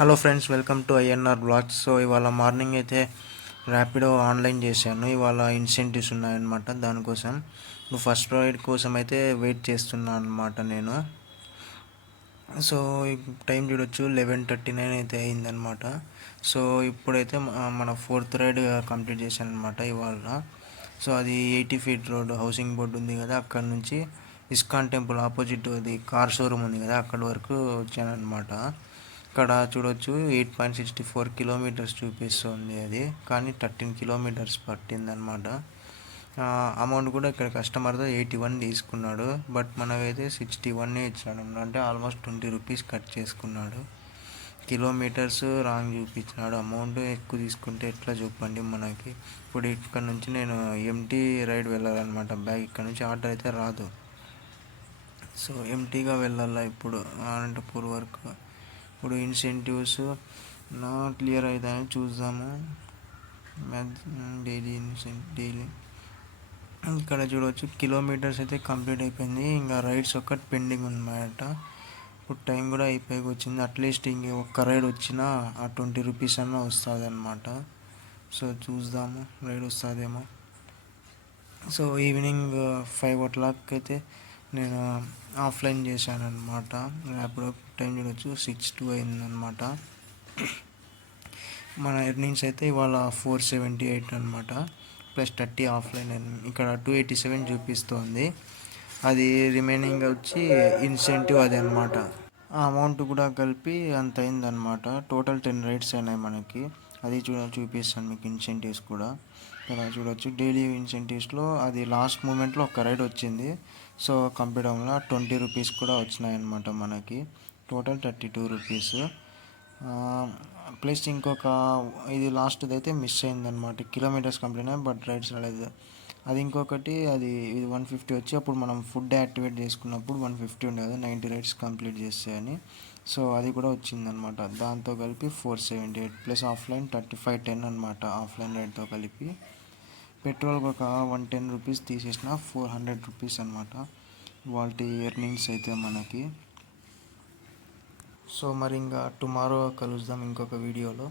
Hello friends, welcome to INR blogs. So ఇవాళ morning అయితే Rapido online చేశాను. ఇవాళ ఇన్సెంటివ్స్ ఉన్నాయన్నమాట. దానికోసం ఫస్ట్ రైడ్ కోసం అయితే వెయిట్ చేస్తున్నాను అనమాట నేను. సో టైం చూడొచ్చు, 11:39 అయితే అయిందనమాట. సో ఇప్పుడైతే మన ఫోర్త్ రైడ్ కంప్లీట్ చేశాను అనమాట ఇవాళ. సో అది 80 ఫీట్ రోడ్ హౌసింగ్ బోర్డు ఉంది కదా, అక్కడ నుంచి ఇస్కాన్ టెంపుల్ ఆపోజిట్ అది కార్ షోరూమ్ ఉంది కదా, అక్కడి వరకు వచ్చానమాట. ఇక్కడ చూడొచ్చు 8.64 కిలోమీటర్స్ చూపిస్తుంది అది, కానీ 13 కిలోమీటర్స్ పట్టిందనమాట. అమౌంట్ కూడా ఇక్కడ కస్టమర్తో 81 తీసుకున్నాడు, బట్ మనకైతే 61 ఇచ్చాడు. అంటే ఆల్మోస్ట్ 20 రూపీస్ కట్ చేసుకున్నాడు. కిలోమీటర్స్ రాంగ్ చూపించినాడు. అమౌంట్ ఎక్కువ తీసుకుంటే ఎట్లా చెప్పండి మనకి. ఇప్పుడు ఇక్కడ నుంచి నేను ఎంటీ రైడ్ వెళ్ళాలన్నమాట. బ్యాగ్ ఇక్కడ నుంచి ఆర్డర్ అయితే రాదు. సో ఎంటీగా వెళ్ళాలా ఇప్పుడు అనంతపూర్ వరకు. ఇప్పుడు ఇన్సెంటివ్స్ నా క్లియర్ అవుతాయని చూద్దాము. డైలీ డైలీ ఇక్కడ చూడవచ్చు కిలోమీటర్స్ అయితే కంప్లీట్ అయిపోయింది. ఇంకా రైడ్స్ ఒక్కటి పెండింగ్ ఉందన్నమాట. ఇప్పుడు టైం కూడా అయిపోయి వచ్చింది. అట్లీస్ట్ ఇంక ఒక్క రైడ్ వచ్చినా ఆ 20 రూపీస్ అన్నా వస్తుంది అనమాట. సో చూద్దాము, రైడ్ వస్తుందేమో. సో ఈవినింగ్ 5 o'clock అయితే నేను ఆఫ్లైన్ చేశాను అనమాట. అప్పుడు టైం చూడవచ్చు 6:02 అయిందనమాట. మన ఎర్నింగ్స్ అయితే ఇవాళ 478 అనమాట, ప్లస్ 30 ఆఫ్లైన్. ఇక్కడ 287 చూపిస్తుంది. అది రిమైనింగ్ వచ్చి ఇన్సెంటివ్ అది అనమాట. ఆ అమౌంట్ కూడా కలిపి అంత అయిందనమాట. టోటల్ 10 రైడ్స్ అయినాయి మనకి. అది చూపిస్తాను మీకు ఇన్సెంటివ్స్ కూడా. ఇక్కడ చూడవచ్చు డైలీ ఇన్సెంటివ్స్లో అది లాస్ట్ మూమెంట్లో ఒక రైడ్ వచ్చింది. సో కంప్లీట్ అవ్వడంలో 20 రూపీస్ కూడా వచ్చినాయన్నమాట మనకి. Total 32 rupees. ప్లస్ ఇంకొక ఇది లాస్ట్ది అయితే మిస్ అయిందనమాట. కిలోమీటర్స్ కంప్లీట్ అయ్యాయి, బట్ రైడ్స్ రాలేదు. అది ఇంకొకటి, అది ఇది 150 వచ్చి అప్పుడు మనం ఫుడ్ యాక్టివేట్ చేసుకున్నప్పుడు 150 ఉండే కదా 90 రైడ్స్ కంప్లీట్ చేస్తాయని. సో అది కూడా వచ్చిందనమాట. దాంతో కలిపి 478 ప్లస్ ఆఫ్లైన్ 3510 అనమాట. ఆఫ్లైన్ రైడ్తో కలిపి పెట్రోల్కి ఒక 110 రూపీస్ తీసేసిన 400 రూపీస్ అనమాట వాటి ఎర్నింగ్స్ అయితే మనకి. సో మరి ఇంకా టుమారో కలుద్దాం ఇంకొక వీడియోలో.